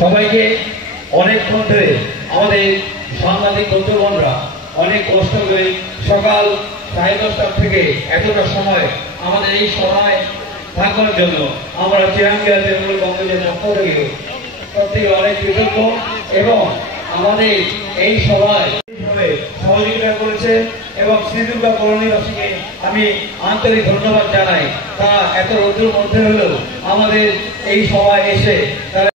সবাইকে অনেকক্ষণ ধরে আমাদের সাংবাদিক বন্ধুগণরা অনেক কষ্ট করে সকাল 10:30 থেকে এতটা সময় আমাদের এই সভায় থাকার জন্য আমরা চিরাঙ্গিয়া তৃণমূল কংগ্রেসের পক্ষ থেকে প্রত্যেকে অনেক কৃতজ্ঞ এবং আমাদের এই সভায় সহযোগিতা করেছে এবং শ্রীদুর্গা কলোনিবাসীকে আমি আন্তরিক ধন্যবাদ জানাই। তারা এত রোদ্রের মধ্যে হলেও আমাদের এই সভায় এসে তারা